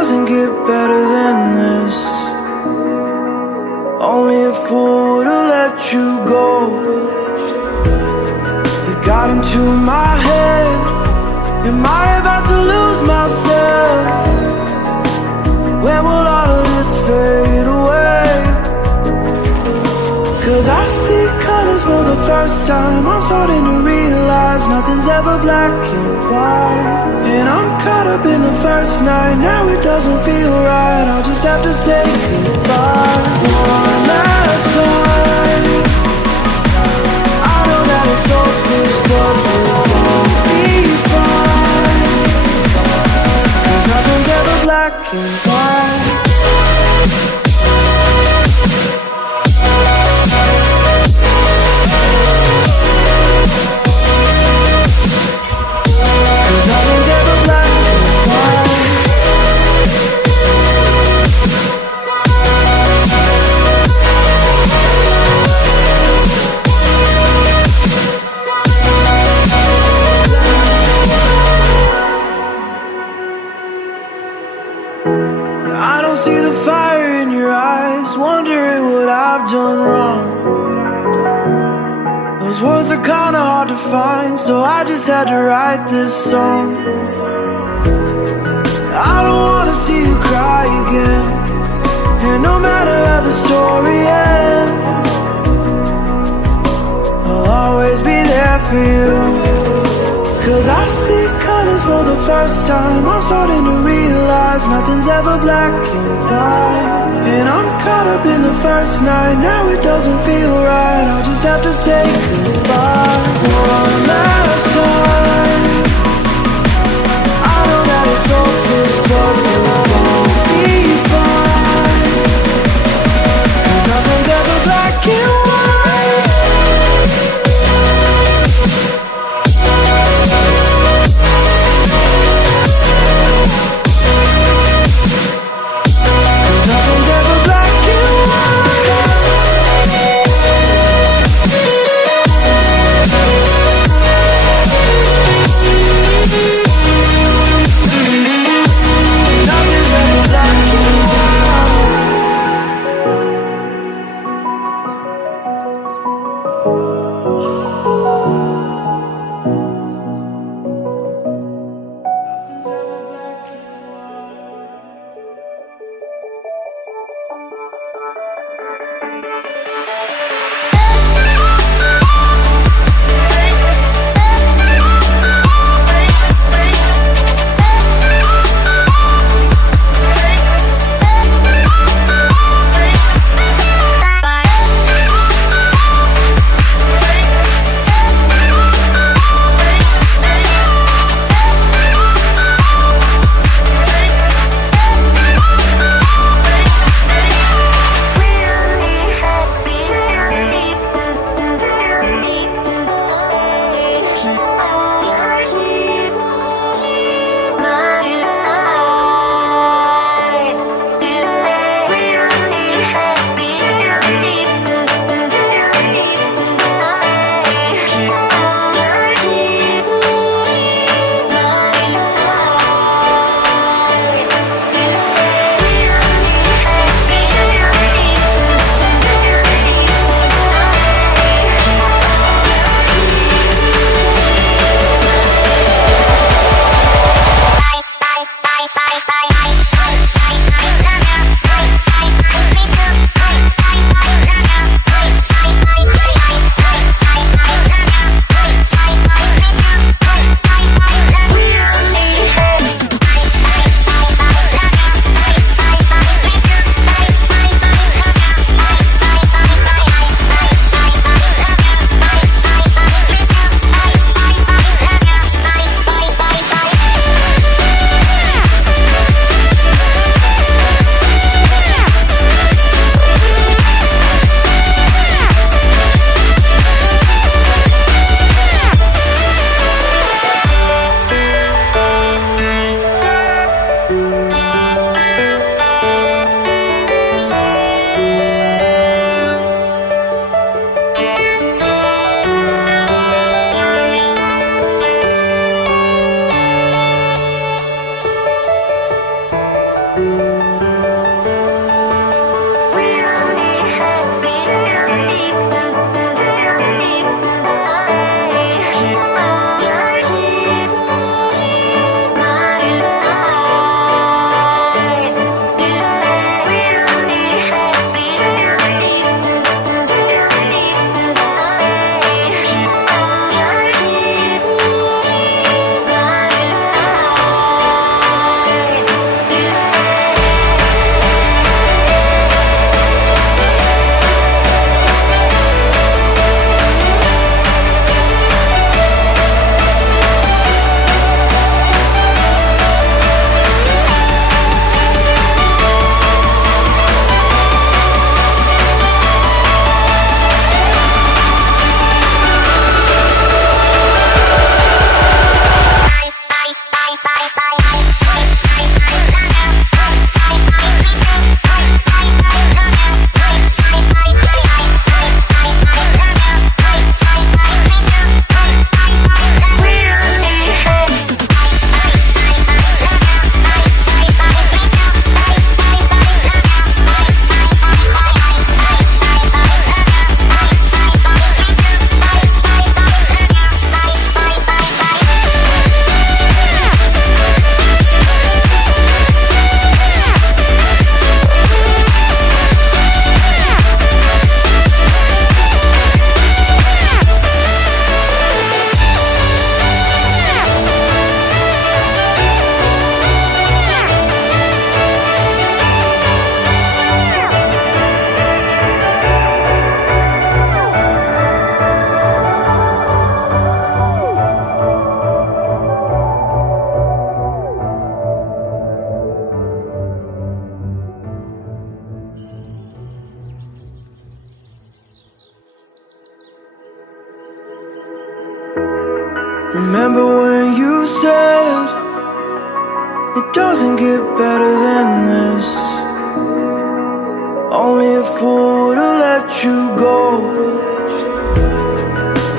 doesn't get better than this. Only a fool would've let you go. You got into my head. Am I about to lose myself? When will all of this fade away? 'Cause I see colors for the first time. I'm starting to realize nothing's ever black and white. And I'm caught up in the first night. Now it doesn't feel right. I'll just have to say goodbye one last time. I know that it's hopeless, but we'll both be fine. 'Cause nothing's ever black and white. I don't see the fire in your eyes, wondering what I've done wrong. Those words are kinda hard to find, so I just had to write this song. I don't wanna see you cry again, and no matter how the story ends, I'll always be there for you. 'Cause I see colors for the first time. I'm starting to realize nothing's ever black and white. And I'm caught up in the first night. Now it doesn't feel right. I'll just have to say goodbye one last time. I know that it's hopeless, but we'll both be fine. 'Cause nothing's ever black and white. Remember when you said it doesn't get better than this? Only a fool would've let you go.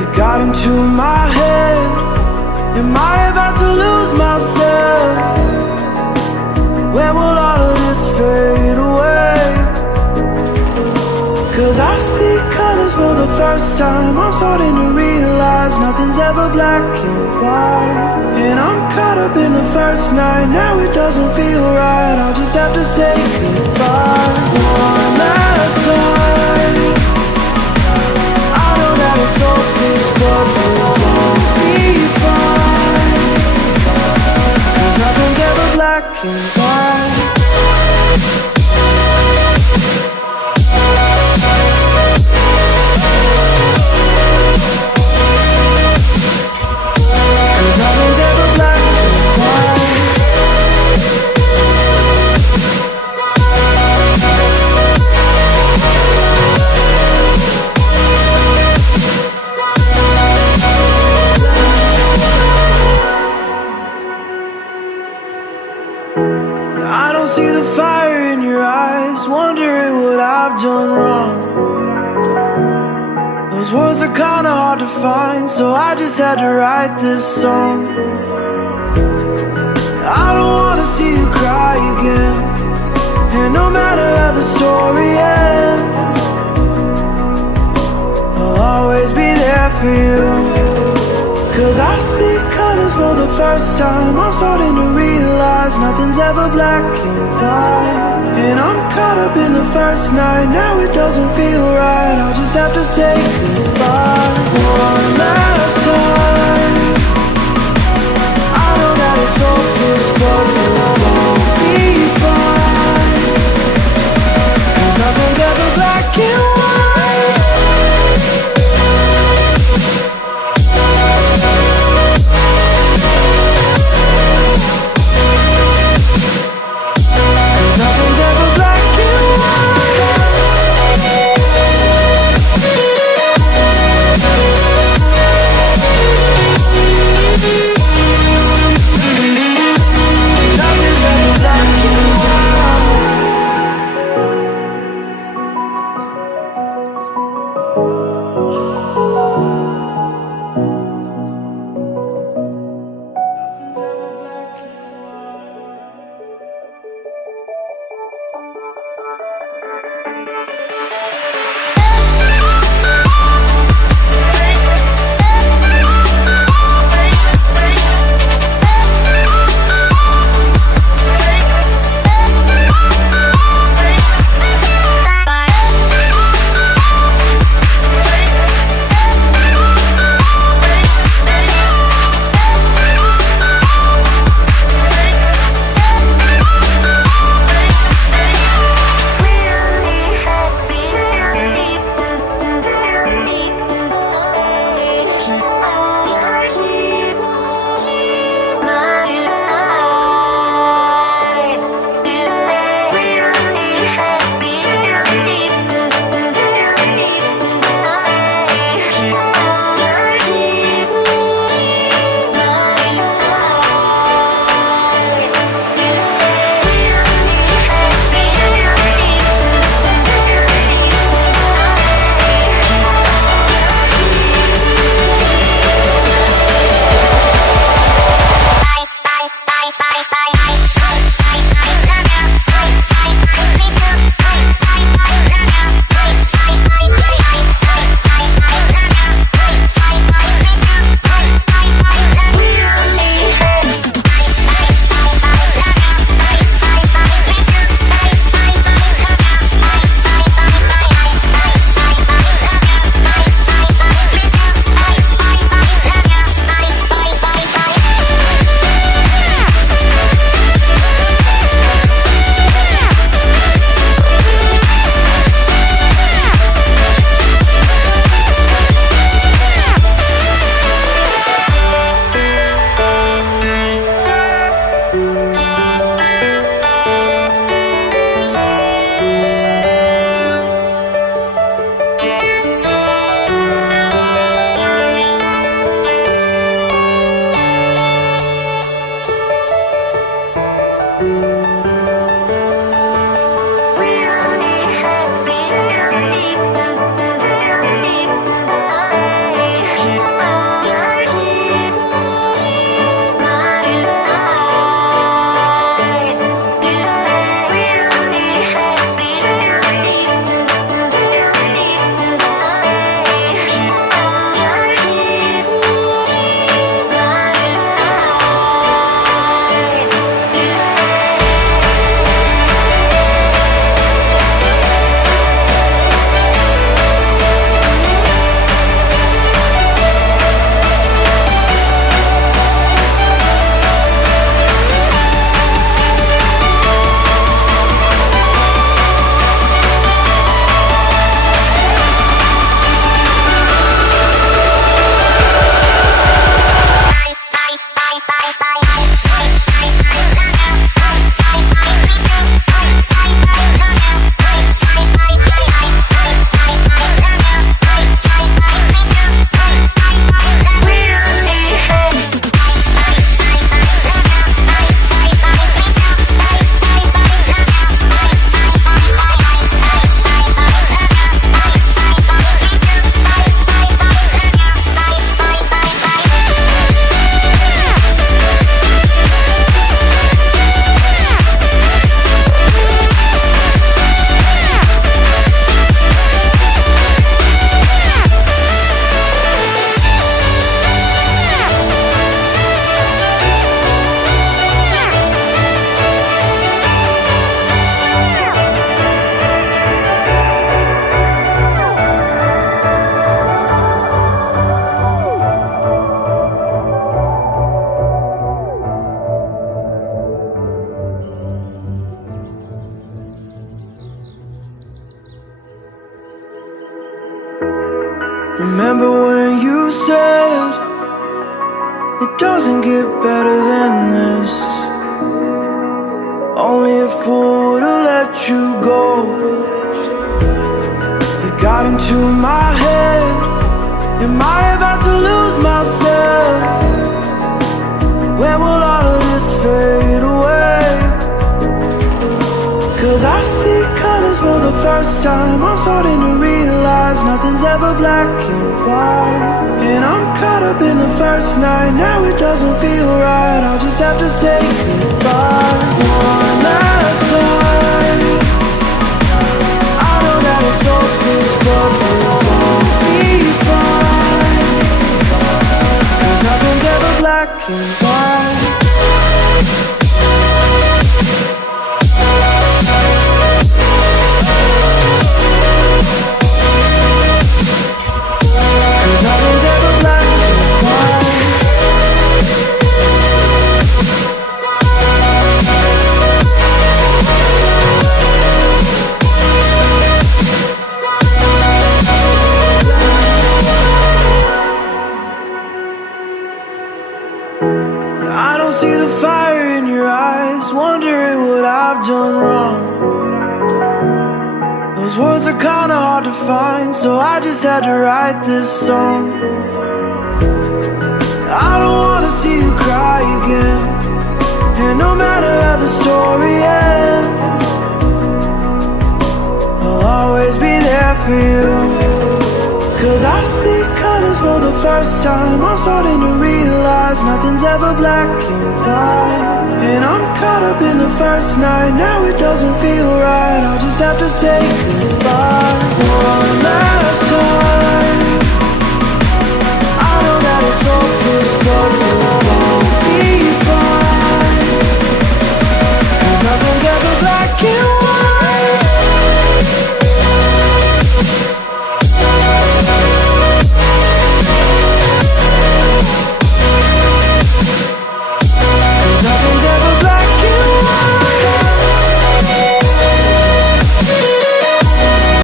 You got into my head. Am I about to lose myself? When will all of this fade away? 'Cause I see colors for the first time. I'm starting to realize nothing's ever black and white. And I'm caught up in the first night. Now it doesn't feel right. I'll just have to say goodbye one last time. I know that it's hopeless, but it won't be fine. 'Cause nothing's ever black and white. I don't see the fire in your eyes, wondering what I've done wrong. Those words are kinda hard to find, so I just had to write this song. I don't wanna see you cry again, and no matter how the story ends, I'll always be there for you. 'Cause I see colors for the first time. I'm starting to realize nothing's ever black and white. And I'm caught up in the first night. Now it doesn't feel right. I'll just have to say goodbye one last time. I know that it's hopeless, but it won't be fine. 'Cause nothing's ever black and white. Remember when you said it doesn't get better than this? Only a fool would've let you go. You got into my head. Am I about to lose myself? When will all of this fade away? 'Cause I see colors for the first time. I'm starting to realize nothing's ever black and white. And I'm caught up in the first night. Now it doesn't feel right. I'll just have to say goodbye one last time. I know that it's hopeless, but we'll all be fine. 'Cause nothing's ever black and white. I don't see the fire in your eyes, wondering what I've done wrong. Those words are kinda hard to find, so I just had to write this song. I don't wanna see you cry again, and no matter how the story ends, I'll always be there for you. 'Cause I see colors for the first time. I'm starting to realize nothing's ever black and white. And I'm caught up in the first night. Now it doesn't feel right. I'll just have to say goodbye.